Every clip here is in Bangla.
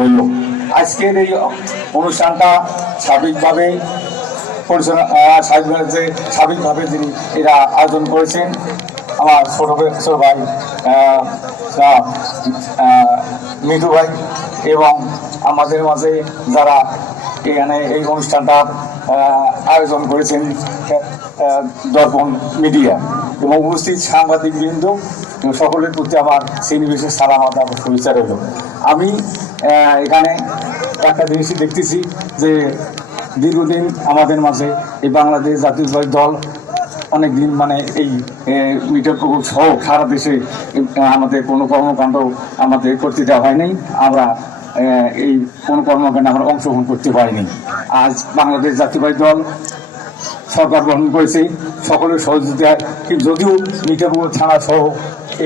রইল। আজকের এই অনুষ্ঠানটা সার্বিকভাবে সার্বিকভাবে যিনি এরা আয়োজন করেছেন আমার ছোট ভাই মিঠু ভাই এবং আমাদের মাঝে যারা এখানে এই অনুষ্ঠানটার আয়োজন করেছেন দর্পণ মিডিয়া এবং উপস্থিত সাংবাদিক বৃন্দ সকলের প্রতি আমার শ্রীনিবাসের সালাম আদাব শুভেচ্ছা রইল। আমি এখানে একটা জিনিসই দেখতেছি যে দীর্ঘদিন আমাদের মাঝে এই বাংলাদেশ জাতীয়তাবাদী দল অনেকদিন মানে এই মিটার প্রকল্প সহ সারা দেশে আমাদের কোনো কর্মকাণ্ড আমাদের করতে দেওয়া হয়নি। আমরা এই কোনো কর্মকাণ্ডে আমরা অংশগ্রহণ করতে পারিনি। আজ বাংলাদেশ জাতীয়তাবাদী দল সরকার গ্রহণ করেছে সকলের সহযোগিতায়, কিন্তু যদিও মিঠাপুকুর থানা সহ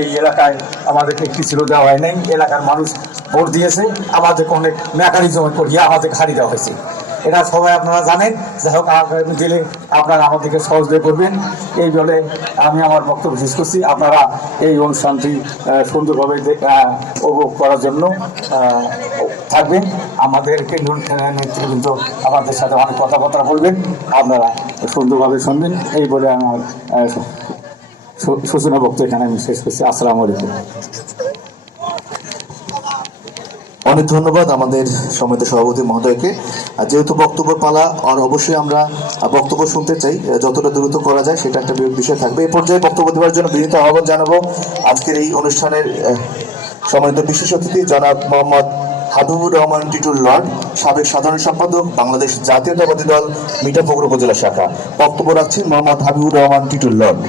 এই এলাকায় আমাদেরকে একটি ছিল দেওয়া হয় নাই। এলাকার মানুষ ভোট দিয়েছে, আমাদেরকে অনেক মেকানিজম করিয়ে আমাদের খালি দেওয়া হয়েছে। এটা সবাই আপনারা জানেন। যাই হোক, আগামী দিনে আপনারা আমাদেরকে সহযোগিতা করবেন এই বলে আমি আমার বক্তব্য শেষ করছি। আপনারা এই অনুষ্ঠানটি সুন্দরভাবে উপভোগ করার জন্য থাকবেন। আমাদেরকে নেতৃবৃন্দ আমাদের সাথে অনেক কথাবার্তা বলবেন, আপনারা সুন্দরভাবে শুনবেন এই বলে আমার সূচনা বক্তব্য এখানে আমি শেষ করছি। আসসালামু আলাইকুম। অনেক ধন্যবাদ আমাদের সমিতি সভাপতি মহোদয়কে। যেহেতু বক্তব্য পালা, আর অবশ্যই আমরা বক্তব্য শুনতে চাই, যতটা দ্রুত করা যায় সেটা একটা বিষয় থাকবে। এই পর্যায়ে বক্তব্য দেওয়ার জন্য বিনীত আহ্বান জানাবো আজকের এই অনুষ্ঠানের সম্মানিত বিশেষ অতিথি জনাব মোহাম্মদ হাবিবুর রহমান টিটুল লর্ড, সাবেক সাধারণ সম্পাদক, বাংলাদেশ জাতীয়তাবাদী দল মিঠাপুকুর উপজেলা শাখা। বক্তব্য রাখছেন মোহাম্মদ হাবিবুর রহমান টিটুল লর্ড।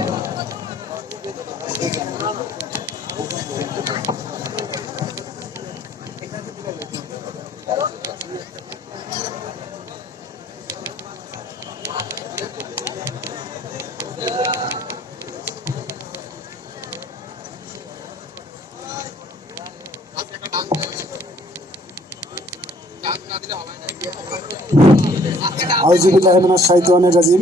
আউযুবিল্লাহি মিনাশ শাইতানির রাজিম।